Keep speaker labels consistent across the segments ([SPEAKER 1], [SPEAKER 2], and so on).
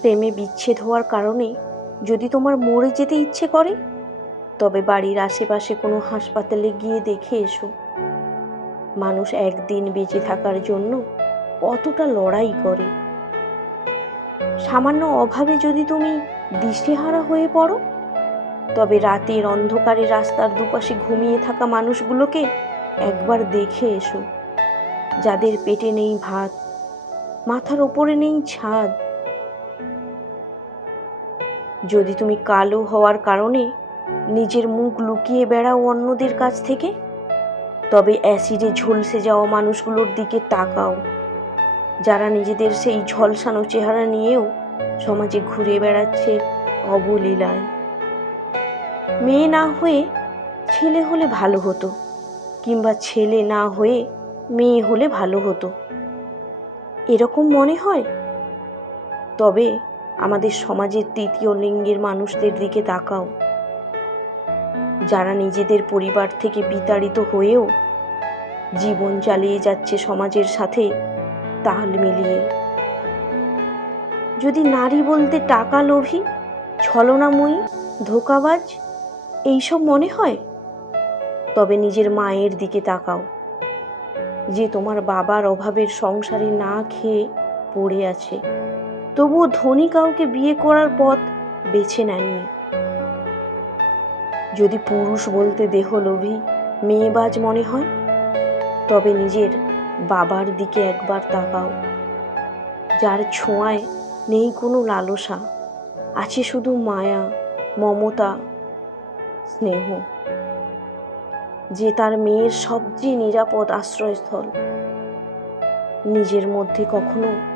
[SPEAKER 1] প্রেমে বিচ্ছেদ হওয়ার কারণে যদি তোমার মরে যেতে ইচ্ছে করে, তবে বাড়ির আশেপাশে কোনো হাসপাতালে গিয়ে দেখে এসো। মানুষ একদিন বেঁচে থাকার জন্য কতটা লড়াই করে। সামান্য অভাবে যদি তুমি দিশেহারা হয়ে পড়ো, তবে রাতের অন্ধকারে রাস্তার দুপাশে ঘুমিয়ে থাকা মানুষগুলোকে একবার দেখে এসো। যাদের পেটে নেই ভাত, মাথার ওপরে নেই ছাদ যদি তুমি কালো হওয়ার কারণে নিজের মুখ লুকিয়ে বেড়াও অন্যদের কাছ থেকে, তবে অ্যাসিডে ঝলসে যাওয়া মানুষগুলোর দিকে তাকাও। যারা নিজেদের সেই ঝলসানো চেহারা নিয়েও সমাজে ঘুরে বেড়াচ্ছে অবলীলায়। মেয়ে না হয়ে ছেলে হলে ভালো হতো, কিংবা ছেলে না হয়ে মেয়ে হলে ভালো হতো। এরকম মনে হয়? তবে আমাদের সমাজের তৃতীয় লিঙ্গের মানুষদের দিকে তাকাও। যারা নিজেদের পরিবার থেকে বিতাড়িত হয়েও জীবন চালিয়ে যাচ্ছে সমাজের সাথে, তাল মিলিয়ে। যদি নারী বলতে টাকা লোভী, ছলনাময়ী, ধোকাবাজ, এইসব মনে হয়? তবে নিজের মায়ের দিকে তাকাও, যে তোমার বাবার অভাবের সংসারে না খেয়ে পড়ে আছে। তবুও ধনী কাউকে বিয়ে করার পথ বেছে নেননি। যদি পুরুষ বলতে দেহলোভী, মেয়েবাজ মনে হয়, তবে নিজের বাবার দিকে একবার তাকাও। যার ছোঁয়ায় নেই কোনো লালসা, আছে শুধু মায়া, মমতা, স্নেহ। যে তার মেয়ের সবচেয়ে নিরাপদ আশ্রয়স্থল, নিজের মধ্যে কখনো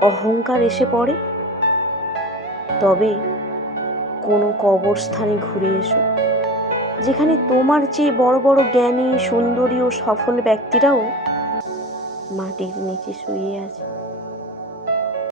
[SPEAKER 1] অহংকার এসে পড়ে? তবে কোনো কবরস্থানে ঘুরে এসো, যেখানে তোমার চেয়ে বড় বড় জ্ঞানী, সুন্দরী ও সফল ব্যক্তিরাও মাটির নিচে শুয়ে আছে।